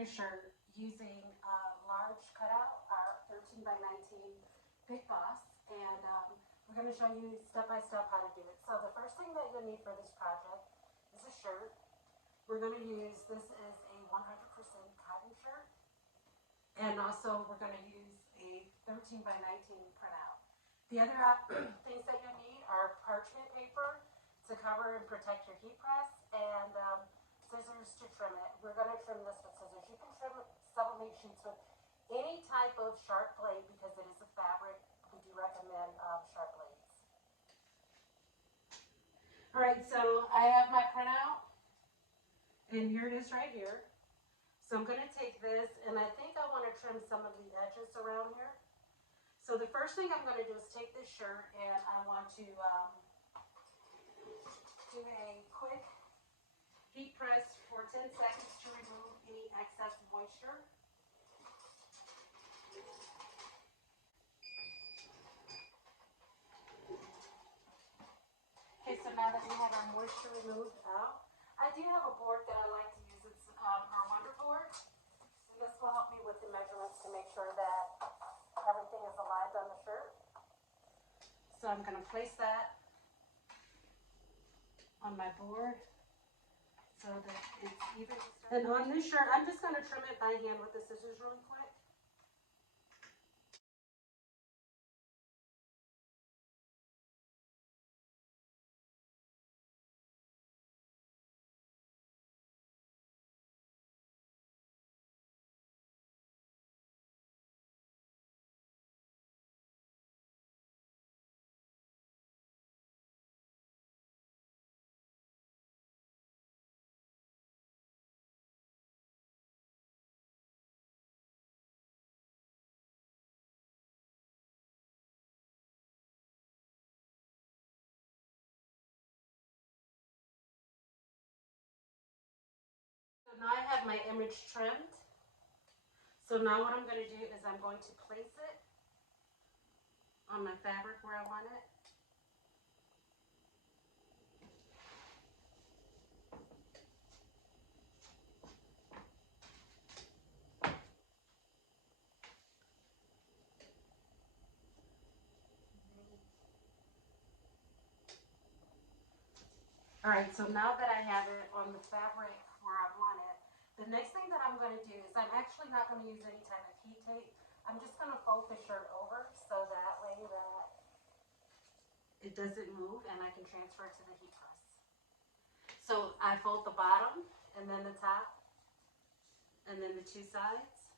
your shirt using a large cutout, our 13 by 19 Big Boss, and we're going to show you step by step how to do it. So the first thing that you'll need for this project is a shirt. We're going to use, this is a 100% cotton shirt, and also we're going to use a 13 by 19 printout. The other things that you'll need are parchment paper to cover and protect your heat press, and scissors to trim it. We're going to trim this with scissors. You can trim sublimate sheets with any type of sharp blade because it is a fabric. We do recommend sharp blades. All right, so I have my printout, and here it is right here. So I'm going to take this, and I think I want to trim some of the edges around here. So the first thing I'm going to do is take this shirt, and I want to do a quick heat press for 10 seconds to remove any excess moisture. Okay, so now that we have our moisture removed out, I do have a board that I like to use. It's our Wonder Board. So this will help me with the measurements to make sure that everything is aligned on the shirt. So I'm going to place that on my board so that it's even. And on this shirt, I'm just going to trim it by hand with the scissors really quick. So now I have my image trimmed. So now what I'm going to do is I'm going to place it on my fabric where I want it. All right, so now that I have it on the fabric where I want it, the next thing that I'm going to do is I'm actually not going to use any type of heat tape. I'm just going to fold the shirt over so that way that it doesn't move and I can transfer it to the heat press. So I fold the bottom and then the top and then the two sides.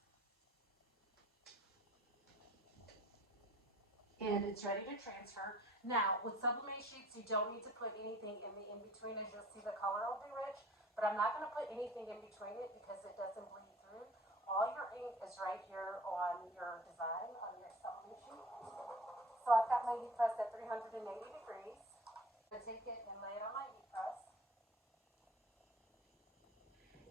And it's ready to transfer. Now, with sublimate sheets, you don't need to put anything in the in-between. As you'll see, the color will be rich, but I'm not going to put anything in between it because it doesn't bleed through. All your ink is right here on your design, on your sublimate sheet. So I've got my heat press at 380 degrees. I'm going to take it and lay it on my heat press.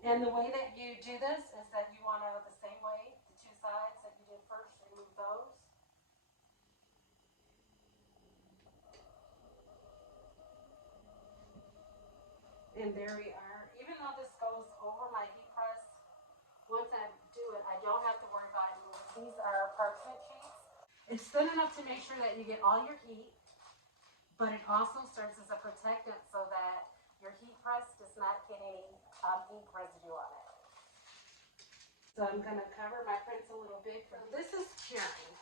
And the way that you do this is that you want to, the same way, the two sides that you did first, remove those. And there we are. Even though this goes over my heat press, once I do it, I don't have to worry about it moving. These are parchment sheets. It's thin enough to make sure that you get all your heat, but it also serves as a protectant so that your heat press does not get any ink residue on it. So I'm going to cover my prints a little bit. So this is curing.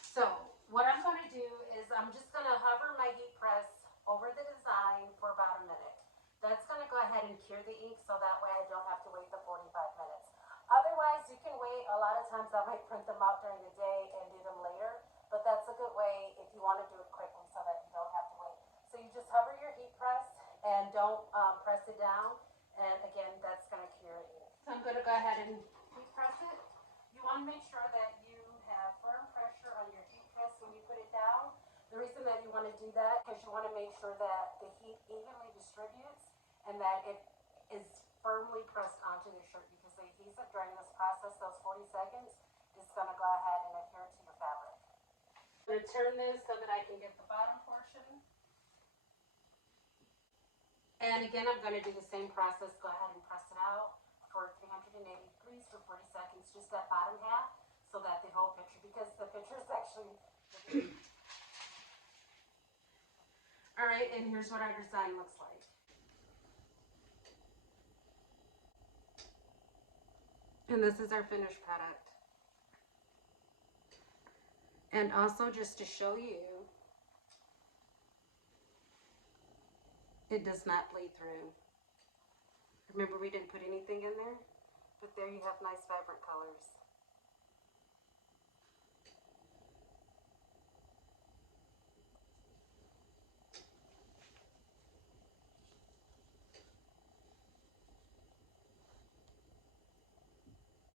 So what I'm going to do is I'm just going to hover my heat press over the design for about a minute. That's going to go ahead and cure the ink so that way I don't have to wait the 45 minutes. Otherwise, you can wait. A lot of times I might print them out during the day and do them later, but that's a good way if you want to do it quickly so that you don't have to wait. So you just hover your heat press and don't press it down, and again, that's going to cure it. So I'm going to go ahead and heat press it. You want to make sure that you have firm pressure on your heat press when you put it down. The reason that you want to do that is you want to make sure that the heat evenly distributes and that it is firmly pressed onto the shirt because the adhesive during this process, those 40 seconds, is going to go ahead and adhere to your fabric. I'm going to turn this so that I can get the bottom portion. And again, I'm going to do the same process. Go ahead and press it out for 380 it's just that bottom half, so that the whole picture, because the picture is actually... All right, and here's what our design looks like. And this is our finished product. And also, just to show you, it does not bleed through. Remember, we didn't put anything in there, but there you have nice vibrant colors.